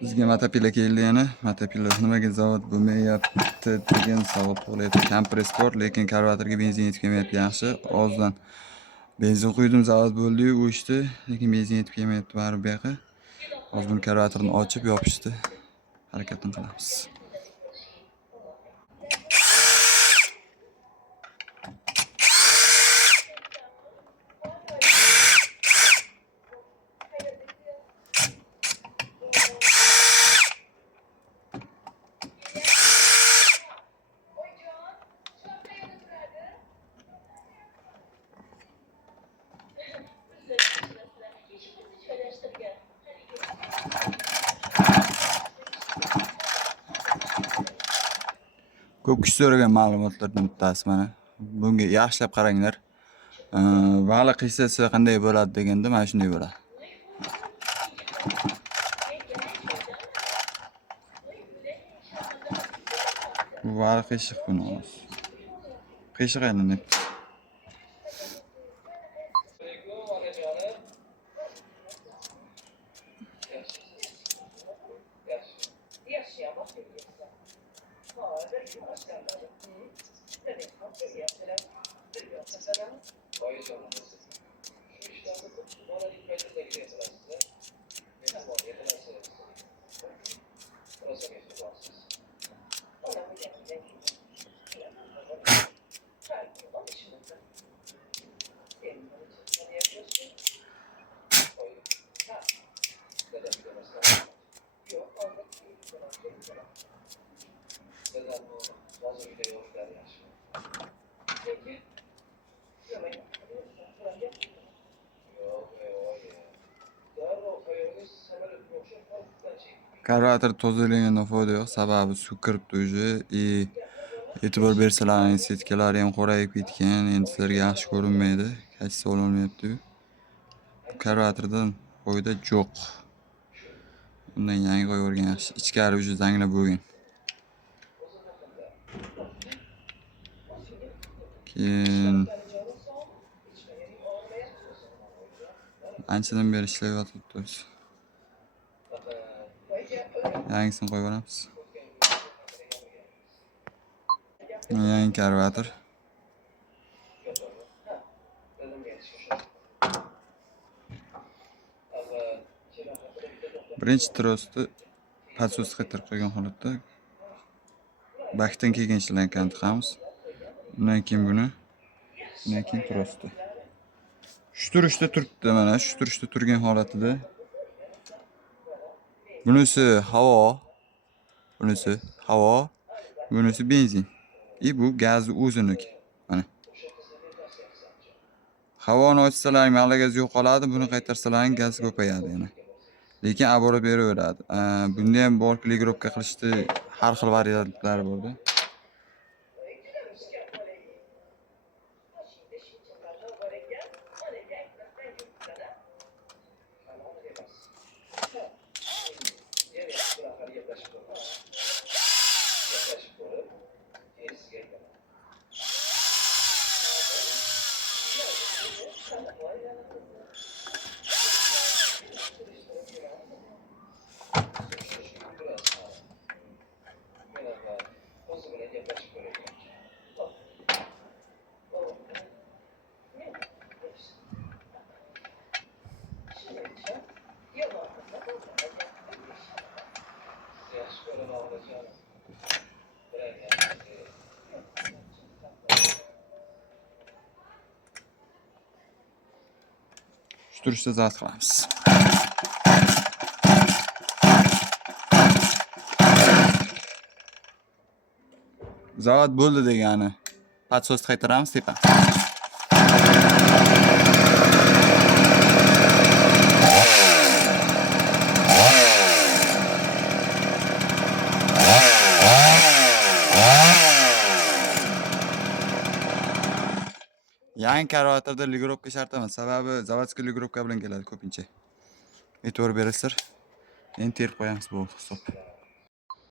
Bizga Matapila keldi yana. Matapila nimaga zavod bo'lmayapti degan savol tug'ilyapti. Kompress bor, lekin karvatorga benzin yetib kelmayapti. Yaxshi, ozdan benzin quydim, zavod bo'ldi-yu, o'chdi, lekin benzin yetib kelmayapti baribir bu yoqqa. Hozir buni karvatorni ochib yopishdi. Harakatini qilamiz. Ko'p kishi so'ragan ma'lumotlardan bittasi mana. Bunga yaxshilab qaranglar. Vali qiyshasi qanday bo'ladi deganda mana shunday bo'ladi. Bu vali qiyshiq buni. Qiyshiq aylanibdi. Karvator tozalagandan foyda yo'q, sababi suv kiribdi уже и e'tibor bersalaring setkalari ham qorayib ketgan, endi sizlarga yaxshi ko'rinmaydi, kaysi ololmayapti-yu. Karvatordan foyda yo'q. Undan yangi qo'yib o'rgan yaxshi. Ichkari уже zanglab bo'lgan. Keyin anchadan beri ishlayotibdi o'zi. Yangisini qo'yib olamiz. Yangi karvator. Birinchi trosni pasos qaytarib qo'ygan holatda bakdan kelgan shlankani tiqamiz. Undan keyin buni, undan keyin trosni. Shu turishda turibdi mana, shu turishda turgan holatida. Bunisi bunisi benzin. Bu gazni o'ziniki. Mana. Havoni ochsalaring mag'la gaz yo'qoladi, buni qaytarsalaring gaz ko'payadi yana. Lekin oborib beraveradi. Bunda ham bor kaligrafka qilishdi, har xil variantlari bor-da. Shu turishda zabt qilamiz. Zavod bo'ldi degani. Patsosni qaytaramiz tepa. Yangi karvatorda ligrovka shart emas, sababi zavodskiy ligrovka bilan keladi ko'pincha. E'tibor berasizlar. Endi terib qo'yamiz bu hisob.